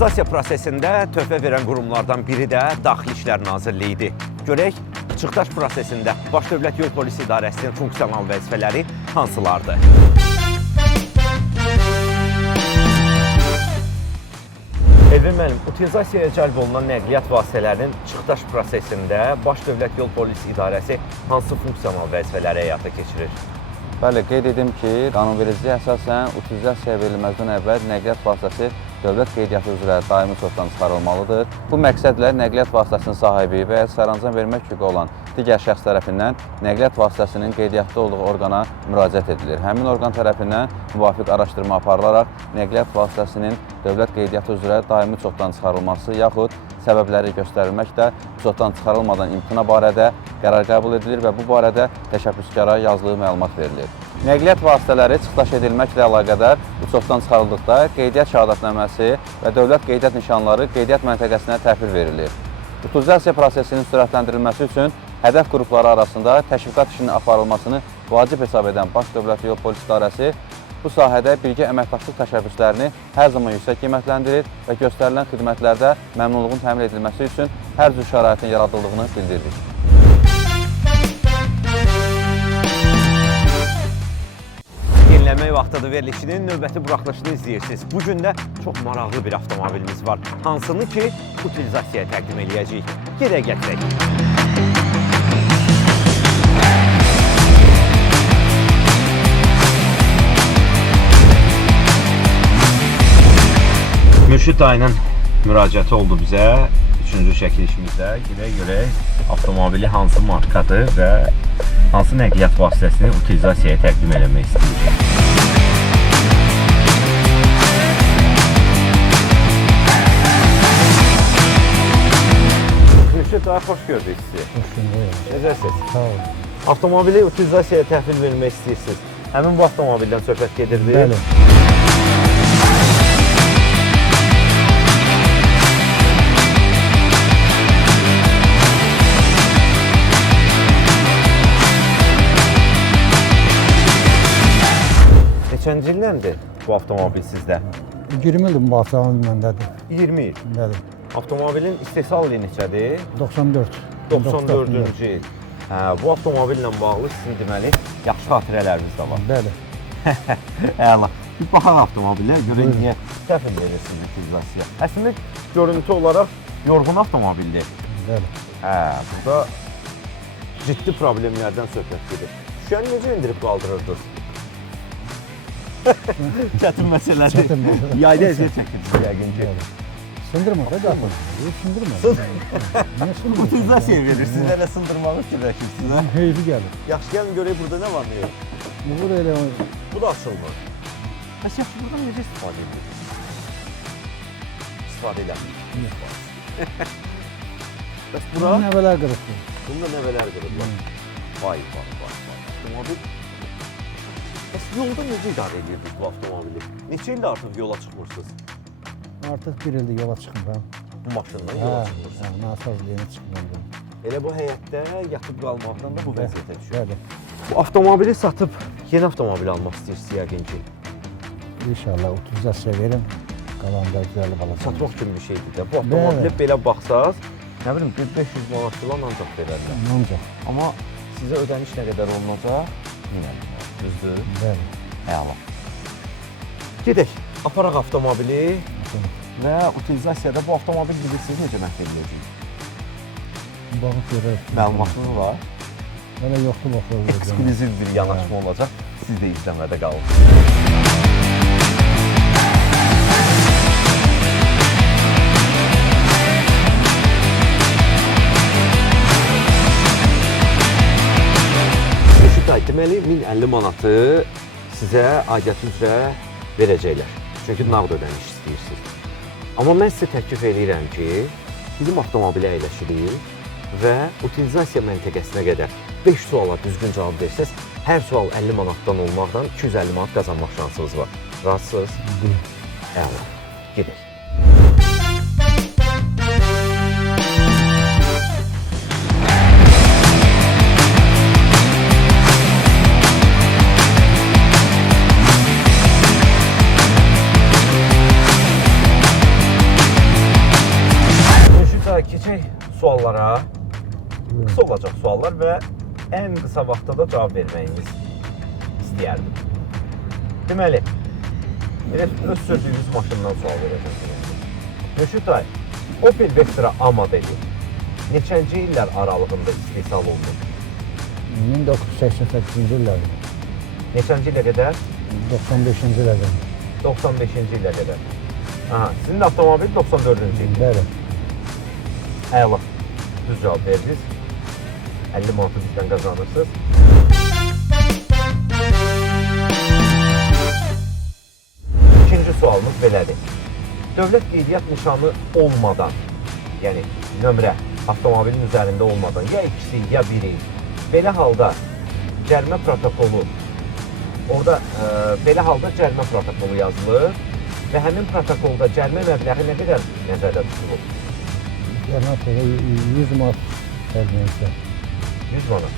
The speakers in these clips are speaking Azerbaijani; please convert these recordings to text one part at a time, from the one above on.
Utilizasiya prosesində töhfə verən qurumlardan biri də Daxili İşlər Nazirliyi idi. Görək, çıxdaş prosesində Baş Dövlət Yol Polisi İdarəsinin funksional vəzifələri hansılardır? Elvin müəllim, utilizasiyaya cəlb olunan nəqliyyat vasitələrinin çıxdaş prosesində Baş Dövlət Yol Polisi İdarəsi hansı funksional vəzifələri həyata keçirir? Bəli, qeyd edim ki, qanunvericiliyə əsasən utilizasiyaya verilməzdən əvvəl nəqliyyat vasitəsi dövlət qeydiyyatı üzrə daimi çoxdan çıxarılmalıdır. Bu məqsədlə nəqliyyat vasitəsinin sahibi və ya sərəncam vermək hüququ olan digər şəxs tərəfindən nəqliyyat vasitəsinin qeydiyyatda olduğu orqana müraciət edilir. Həmin orqan tərəfindən müvafiq araşdırma aparılaraq nəqliyyat vasitəsinin dövlət qeydiyyatı üzrə daimi çoxdan çıxarılması yaxud səbəbləri göstərilməkdə çoxdan çıxarılmadan imtina barədə qərar qəbul edilir və bu barədə təşəbbüskara yazılı məlumat verilir. Nəqliyyat vasitələri çıxdaş edilməklə əlaqədar bu çoxdan çıxarıldıqda qeydiyyat şəhadətnaməsi və dövlət qeydiyyat nişanları qeydiyyat məntəqəsinə təhvil verilir. Utilizasiya prosesinin sürətləndirilməsi üçün hədəf qrupları arasında təşviqat işinin aparılmasını vacib hesab edən Baş Dövlət Yol Polisi İdarəsi bu sahədə birgə əməkdaşlıq təşəbbüslərini hər zaman yüksək qiymətləndirir və göstərilən xidmətlərdə məmnunluğun təmin edilməsi üçün hər cür şəraitin yaradıldığını bildiririk. Yeniləmək vaxtıdır verilişinin növbəti buraxılışını izləyirsiniz. Bugün də çox maraqlı bir avtomobilimiz var. Hansını ki, utilizasiyaya təqdim edəcəyik. Gedək gətirək. Mürşid dayının müraciəti oldu bizə. Üçüncü çəkilişimizdə görək avtomobili hansı markadır və hansı nəqliyyat vasitəsini utilizasiyaya təqdim eləmək istəyir. Mürşid dayı, xoş gördük sizi. Hoş bulduk. Necəsiniz? Sağ olun. Avtomobili utilizasiyaya təhvil vermək istəyirsiniz. Həmin bu avtomobildən söhbət gedirdi. Bəli. Neçənci illərdir bu avtomobil sizdə? 20 ildir bu avtomobil məndədir. 20 il. Bəli. Avtomobilin istehsal ili neçədir? 94. 94-cü il. Bu avtomobillə bağlı sizin deməli yaxşı xatirələriniz də var. Bəli. Əla. Bir baxaq avtomobillər, görək niyə təhvil verirsiniz utilizasiya. Əslində görüntü olaraq yorğun avtomobildir. Bəli. Burada ciddi problemlərdən söhbət gedir. Şüşəni necə indirib qaldırırdınız? Çətin məsələdir. Çətin məsələ. Yayda əziyyət çəkirsiniz yəqin ki. Sındırma da qapını. Sındırma. Niyə sındırma? Utilizasiya verirsiniz, hələ sındırmağı fikirləşirsiniz, hə? Heyfi gəlir. Yaxşı, gəlin görək burada nə var, nə yox. Burada elə Bu da açılmır. Bəs yaxşı, buradan necə istifadə edilir? İstifadə edəmir. Bəs bura? nəvələr qırıqdır. Bunda nəvələr qırıblar. Vay. Avtomobil. Bəs yolda necə idarə edirdiniz bu avtomobili? Neçə ildə artıq yola çıxmırsınız? Artıq bir ildir yola çıxmıram. Bu maşından yola çıxmırsınız. Nasazlığına çıxmıram. Elə bu həyətdə yatıb qalmaqdan da bu vəziyyətə düşür. Bəli. Bu avtomobili satıb yeni avtomobil almaq istəyirsiniz yəqin ki. İnşallah utilizasiya verim. Qalanda düzəlib alacaq. Satmaq kimi bir şeydir də. Bu avtomobili belə baxsaq, nə bilim 500 manat filan ancaq verərlər. Ancaq. Amma sizə ödəniş nə qədər olunacaq? Bilmirəm. Düzdür? Bəli. Əla. Gedək, aparaq avtomobili və utilizasiyada bu avtomobil bilirsiniz necə məhv ediləcək? Baxıb görək. Məlumatınız var. Hələ yoxdur, baxırıq. Ekskluziv bir yanaşma olacaq. Siz də izləmədə qalın. Deməli, 1050 manatı sizə aidiyyatı üzrə verəcəklər. Çünki nağd ödəniş istəyirsiniz. Amma mən sizə təklif edirəm ki, bizim avtomobilə əyləşirik və utilizasiya məntəqəsinə qədər 5 suala düzgün cavab versəz, hər sual 50 manatdan olmaqdan 250 manat qazanmaq şansınız var. Razısınız? Əla. Gedək. qısa olacaq suallar və ən qısa vaxtda da cavab verməyiniz istəyərdim. Deməli, öz sözlüyünüz maşından sual verəcəm. Mürşid dayı, Opel Vectra A modeli neçənci illər aralığında istehsal olunur? 1988-ci illərdə, Neçənci ilə qədər? 95-ci illərdə. 95-ci ilə qədər. Aha, sizin də avtomobil 94-cü il. Bəli. Əla. Düz cavab verdiniz. 50 manatı bizdən qazanırsınız. İkinci sualımız belədir. Dövlət qeydiyyat nişanı olmadan, yəni nömrə avtomobilin üzərində olmadan, ya ikisi, ya biri, belə halda cərimə protokolu, orada belə halda cərimə protokolu yazılır və həmin protokolda cərimə məbləği nə qədər nəzərdə tutulur? Yəni, 100 manat tərbiyəsə. 100 manat.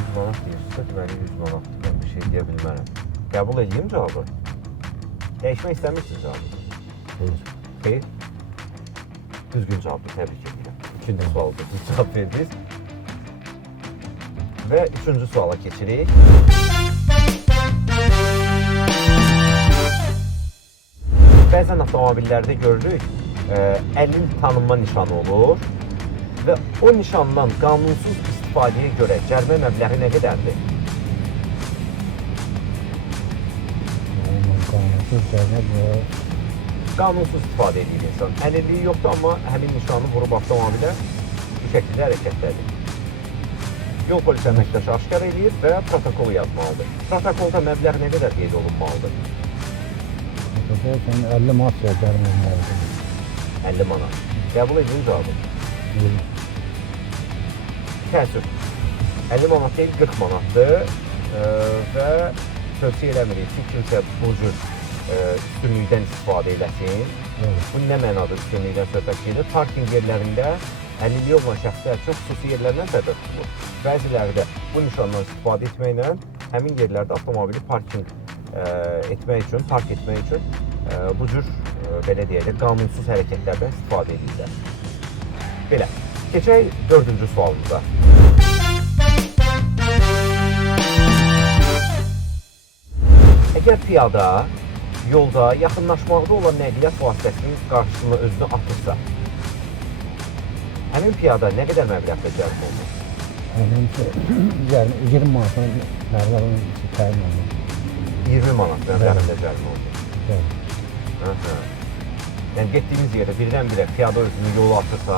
100 manat deyirsə, deməli 100 manat. Mən bir şey deyə bilmərəm. Qəbul edeyim cavabı. Dəyişmək istəmirsiniz cavabı. Buyur. Xeyr. Düzgün cavabı təbrik edirəm. İkinci sualda düz cavab verdiniz. Və üçüncü suala keçirik. Bəzən avtomobillərdə görürük, əlil tanınma nişanı olur və o nişandan qanunsuz istifadəyə görə cərimə məbləği nə qədərdir? Qanunsuz cərimə Qanunsuz istifadə edir insan. Əlilliyi yoxdur, amma həmin nişanı vurub avtomobilə bu şəkildə hərəkətlədir. Yol polisi əməkdaşı aşkar edir və protokol yazmalıdır. Protokolda məbləğ nə qədər qeyd olunmalıdır? 50 manat cərimə olmalıdır. 50 manat. Qəbul edin cavabı. Təəssüf. 50 manat deyil, 40 manatdır və tövsiyə eləmirik ki, kimsə bu cür üstünlükdən istifadə eləsin. Bu nə mənada üstünlükdən söhbət gedir? Parking yerlərində əlilliyi olan şəxslər çox xüsusi yerlərdən səbəb tutulur. Bəziləri də bu nişandan istifadə etməklə həmin yerlərdə avtomobili parking etmək üçün, park etmək üçün bu cür, belə deyək də, qanunsuz hərəkətlərdən istifadə edirlər. Belə, keçək dördüncü sualımıza. Əgər piyada yolda yaxınlaşmaqda olan nəqliyyat vasitəsinin qarşısına özünü atırsa, həmin piyada nə qədər məbləğdə cərimə olunur? Yəni 20 manatın məbləğinin təyin olunur. 20 manat məbləğində cərimə olunur. Bəli. Yəni getdiyimiz yerdə birdən-birə piyada özünü yola atırsa,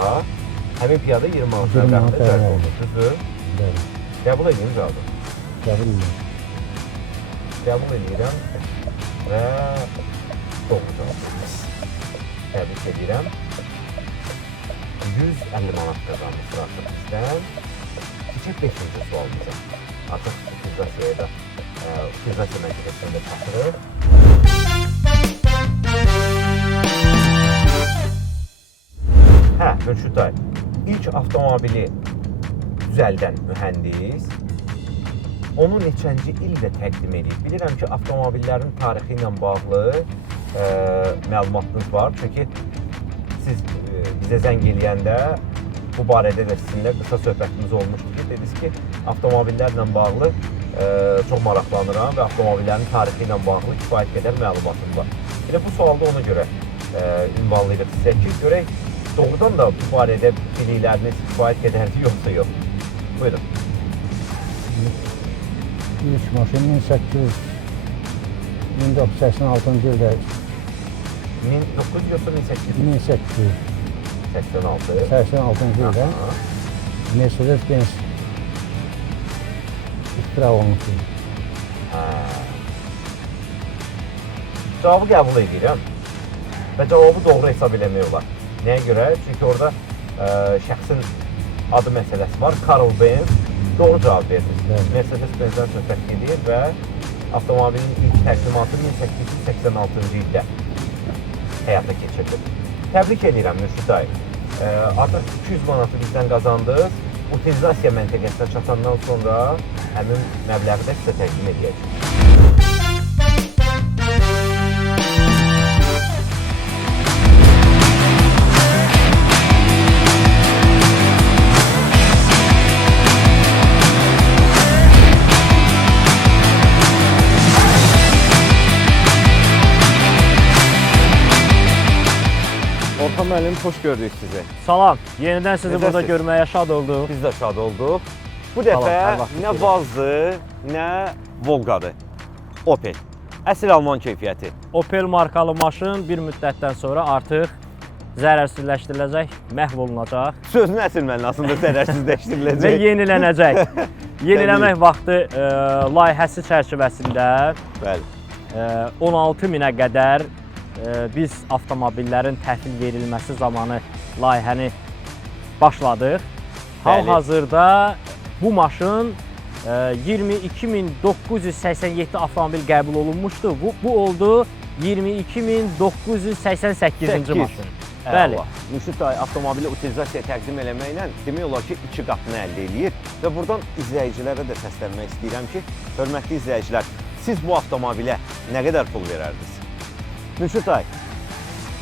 həmin piyada 20 manat məbləğində cərimə olunur. Düzdür? Bəli. Qəbul edeyim cavabı. Qəbul edir. Qəbul edirəm və doğru cavab verir. Təbrik edirəm. 150 manat qazanmışdır artıq bizdən. Keçək 5-ci sualımıza. Artıq utilizasiyaya da, utilizasiya məntəqəsində çatırıq. Mürşid dayı, ilk avtomobili düzəldən mühəndis onu neçənci ildə təqdim edir? Bilirəm ki, avtomobillərin tarixi ilə bağlı məlumatınız var. Çünki siz bizə zəng eləyəndə bu barədə də sizinlə qısa söhbətimiz olmuşdu ki, dediniz ki, avtomobillərlə bağlı çox maraqlanıram və avtomobillərin tarixi ilə bağlı kifayət qədər məlumatım var. Elə bu sualda ona görə ünvanlayırıq sizə ki, görək doğrudan da bu barədə bilikləriniz kifayət qədərdir, yoxsa yox. Buyurun. İlk maşın 1986-cı ildə 1900 yoxsa 1800? 1886. 86. 86-cı ildə Mercedes-Benz ixtira olunmuşdur. Cavabı qəbul edirəm və cavabı doğru hesab eləmək olar. Nəyə görə? Çünki orada şəxsin adı məsələsi var. Karl Benz doğru cavab verir. Mercedes-Benz'dən söhbət gedir və avtomobilin ilk təqdimatı 1886-cı ildə həyata keçirilir. Təbrik edirəm Mürşid dayı. Artıq 200 manatı bizdən qazandınız. Utilizasiya məntəqəsinə çatandan sonra həmin məbləği də sizə təqdim edəcəyik. Orxan müəllim, xoş gördük sizi. Salam. Yenidən sizi Necəsiz? burada görməyə şad olduq. Biz də şad olduq. Bu Salam, dəfə hər vaxt nə xeyir. Vazdır, nə Volqadır. Opel. Əsl Alman keyfiyyəti. Opel markalı maşın bir müddətdən sonra artıq zərərsizləşdiriləcək, məhv olunacaq Sözün əsl mənasında və zərərsizləşdiriləcək. yenilənəcək. Yeniləmək vaxtı layihəsi çərçivəsində Bəli. 16 minə qədər biz avtomobillərin təhvil verilməsi zamanı layihəni başladıq. Hal-hazırda bu maşın 22.987 avtomobil qəbul olunmuşdu. Bu oldu 22.988-ci maşın. Bəli. Müşid dayı avtomobili utilizasiya təqdim eləməklə demək olar ki, 2 qatını əldə eləyir və buradan izləyicilərə də səslənmək istəyirəm ki, hörmətli izləyicilər, siz bu avtomobilə nə qədər pul verərdiniz? Müşid dayı,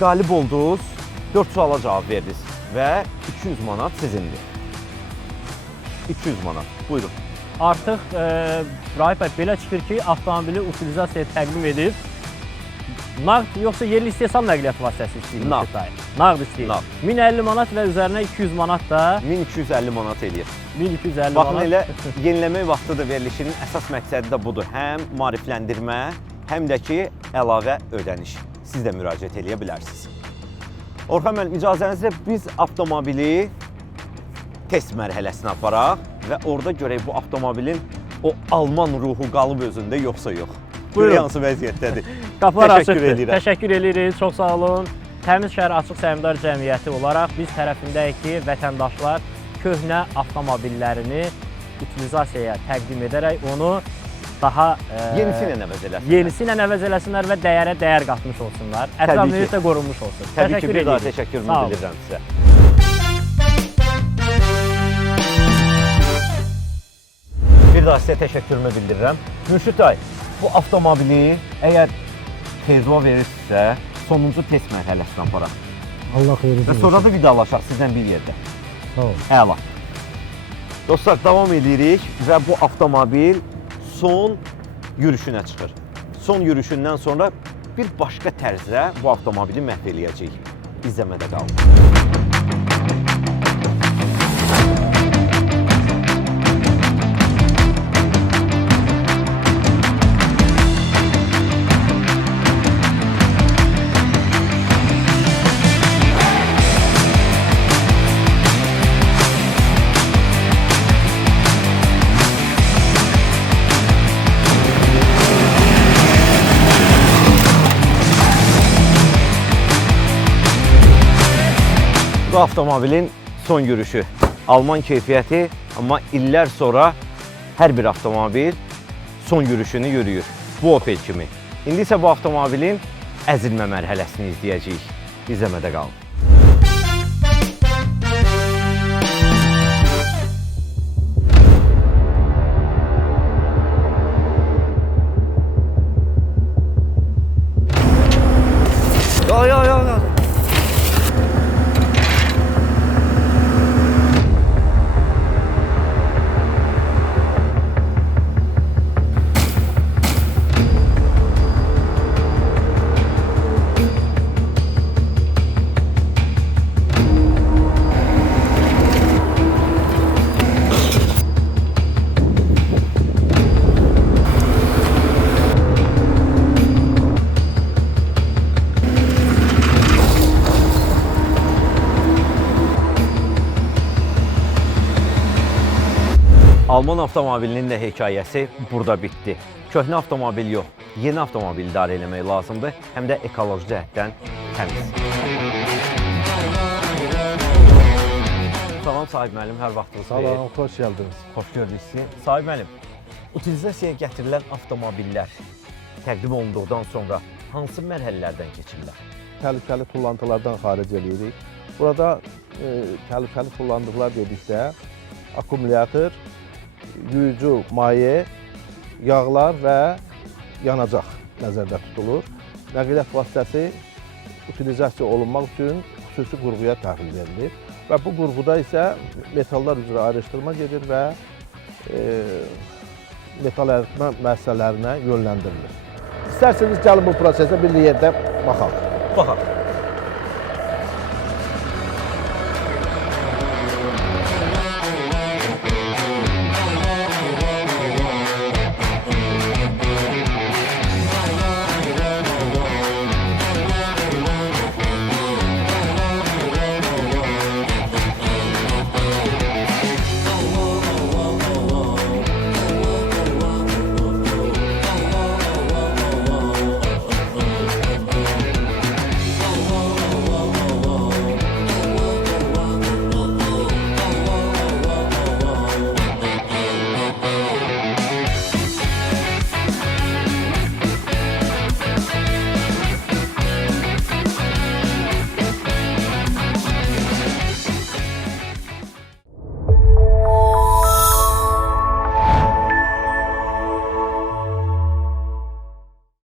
qalib oldunuz, 4 suala cavab verdiniz və 200 manat sizindir. 200 manat, buyurun. Artıq Rahip bəy belə çıxır ki, avtomobili utilizasiyaya təqdim edir. Nağd yoxsa yerli istehsal nəqliyyat vasitəsi istəyir? Nağd. Nağd istəyir. Nağd. 1050 manat və üzərinə 200 manat da 1250 manat eləyir. 1250 Baxın manat. elə yeniləmək vaxtıdır verilişinin əsas məqsədi də budur. Həm maarifləndirmə, həm də ki, əlavə ödəniş. Siz də müraciət edə bilərsiniz. Orxan müəllim, icazənizlə biz avtomobili test mərhələsinə aparaq və orada görək bu avtomobilin o Alman ruhu qalıb özündə yoxsa yox. Buyurun. Görək hansı vəziyyətdədir. Qapılar Təşəkkür açıqdır. edirəm. Təşəkkür edirik. Çox sağ olun. Təmiz Şəhər Açıq Səhmdar Cəmiyyəti olaraq biz tərəfindəyik ki, vətəndaşlar köhnə avtomobillərini utilizasiyaya təqdim edərək onu daha Yenisi ilə əvəz eləsinlər. yenisi ilə əvəz eləsinlər və dəyərə dəyər qatmış olsunlar. Ətraf Təbii ki. mühit də qorunmuş olsun. Təbii ki, bir daha edirik. təşəkkürümü Sağ olun. bildirirəm sizə. Bir daha sizə təşəkkürümü bildirirəm. Mürşid bəy, bu avtomobili əgər xeyirli verirsinizsə, sonuncu test mərhələsinə aparaq. Allah xeyri Və sonra da vidalaşaq sizlə bir yerdə. Sağ olun. Əla. Dostlar, davam edirik və bu avtomobil son yürüşünə çıxır. Son yürüşündən sonra bir başqa tərzdə bu avtomobili məhv eləyəcəyik. İzləmədə qalın. Bu avtomobilin son yürüşü. Alman keyfiyyəti, amma illər sonra hər bir avtomobil son yürüşünü yürüyür. Bu Opel kimi. İndi isə bu avtomobilin əzilmə mərhələsini izləyəcəyik. İzləmədə qalın. Yo. Alman avtomobilinin də hekayəsi burada bitdi. Köhnə avtomobil yox, yeni avtomobil idarə eləmək lazımdır, həm də ekoloji cəhətdən təmiz. Salam Sahib müəllim, hər vaxtınız xeyir. Salam, xoş gəldiniz. Xoş gördük sizi. Sahib müəllim, utilizasiyaya gətirilən avtomobillər təqdim olunduqdan sonra hansı mərhələlərdən keçirlər? Təhlükəli tullantılardan xaric edirik. Burada təhlükəli tullantılar dedikdə akkumulyator, yuyucu maye, yağlar və yanacaq nəzərdə tutulur. Nəqliyyat vasitəsi utilizasiya olunmaq üçün xüsusi qurğuya təhvil verilir və bu qurğuda isə metallar üzrə ayrışdırma gedir və metal əritmə müəssisələrinə yönləndirilir. İstərseniz gəlin bu prosesə bir yerdə baxaq. Baxaq.